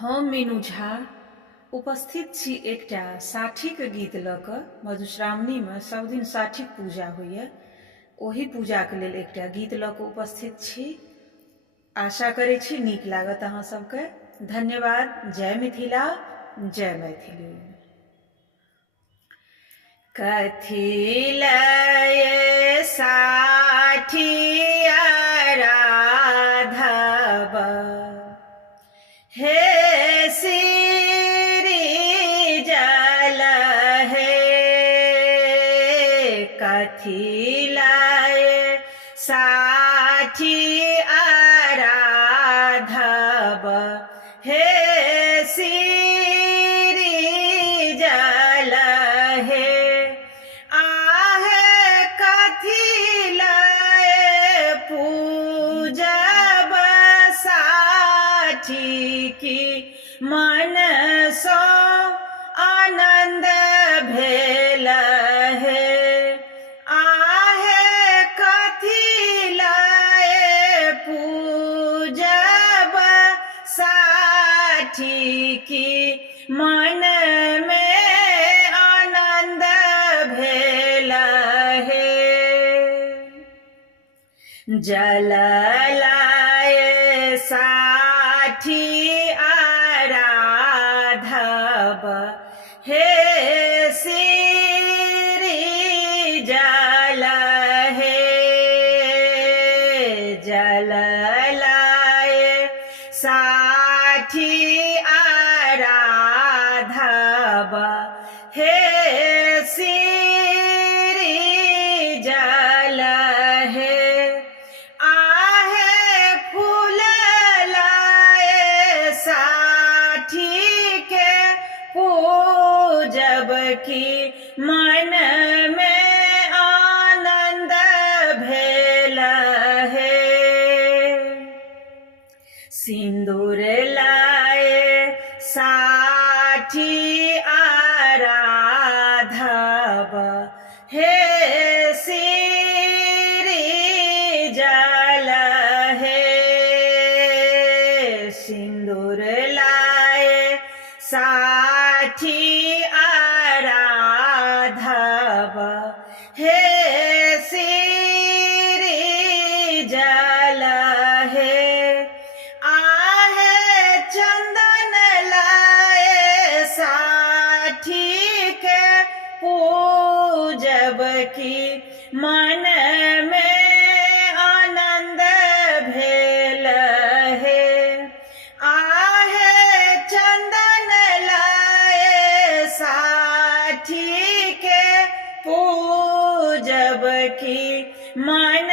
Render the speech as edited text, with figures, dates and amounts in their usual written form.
हम मीनू झा उपस्थित छी एकटा साठीक गीत लऽ कऽ। मधुश्रावणीमे सब दिन साठीक पूजा होइए, ओही पूजाके लेल एकटा गीत लऽ कऽ उपस्थित छी। आशा करै छी नीक लागत अहाँ सबके। धन्यवाद। जय मिथिला, जय मैथिली। कथी लए साठिया राधब, हे श्री जल हे। कथी लए साठिया राधब, हे श्री जल हे। आहे कथी लए पूजब साठी की, मन सो आनंद भेल हे। आहे कथी लए पूजब साठी की, मन में आनंद भेल हे। जल लाए साठी आराधब, हे श्री जल हे। जल लाए साठी आराधब, हे श्री जल हे। आहे फूल लाए साठी के पूजब की, मन में आनंद भेल हे। सिंदूर लाए साठी आराधब, हे श्री जल हे। सिंदूर लाए साठी आराधब, हे श्री जल हे। आहे चंदन लाए साठी के पूजब की, मन में आनंद भेल हे। आहे चंदन लाए साठी के पूजब की, मन